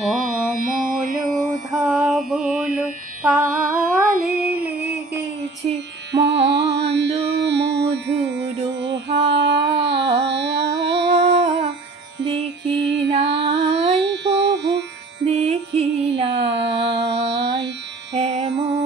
অমলু ধবল পালে লেগেছি মন্দ মধুর দেখি নাই প্রভু দেখি নাই এমন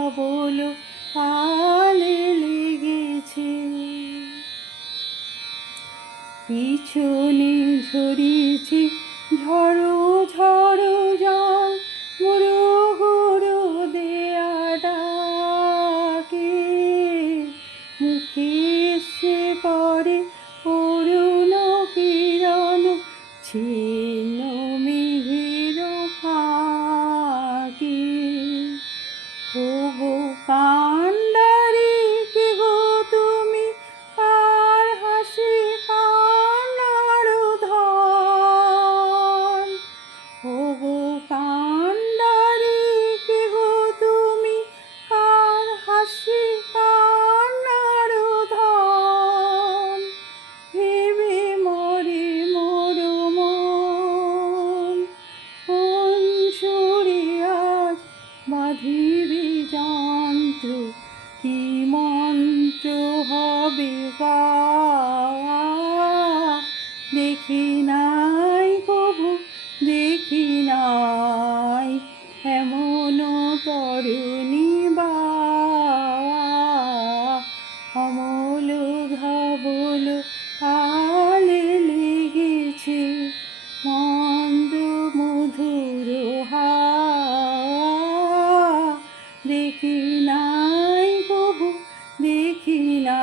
সবল আলে লেগেছে। পিছনে ঝরিছে ঝড়ো ঝড়ো phó কি মন্ত্র হবে গাওয়া দেখি নাই প্রভু দেখি নাই এমন তরুণী বা। অমল ঘাবল আলে লেগেছে, মন্দ মধুর হা দেখি দেখি না।